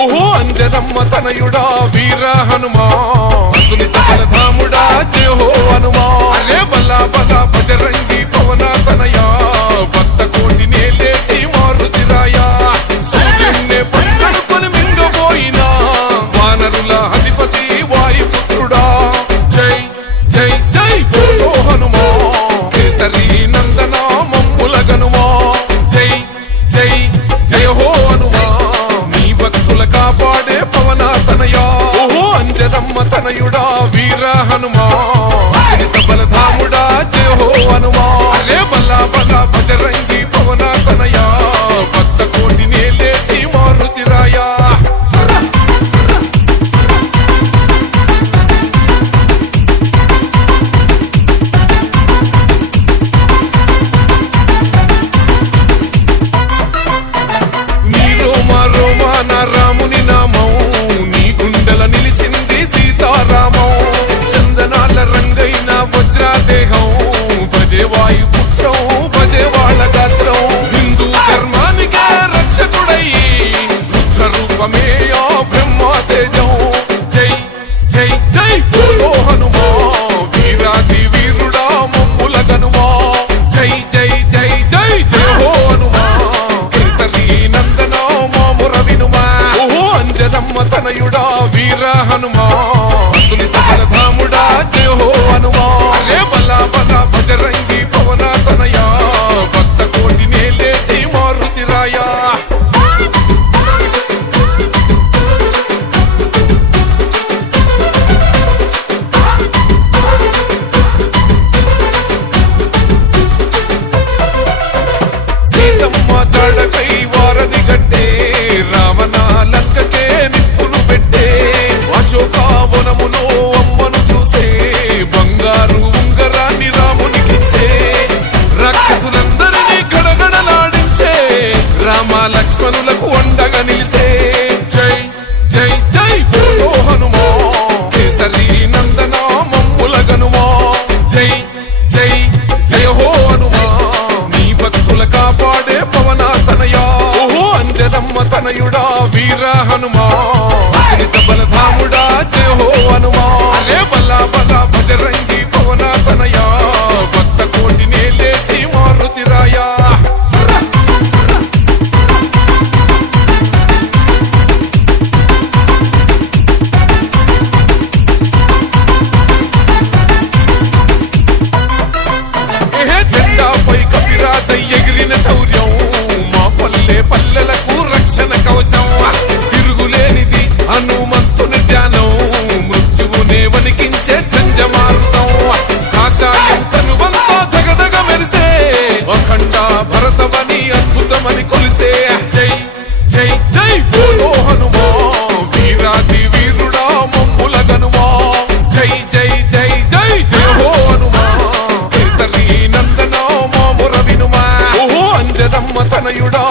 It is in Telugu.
ఓహో అంజనమ్మ తనయుడా. జగదమ్మ తనయుడా? హో హనుమా నీ భక్తుల కాపాడే పవన తనయా. అంజనమ్మ తనయుడా వీర హనుమా കൃപയുടെ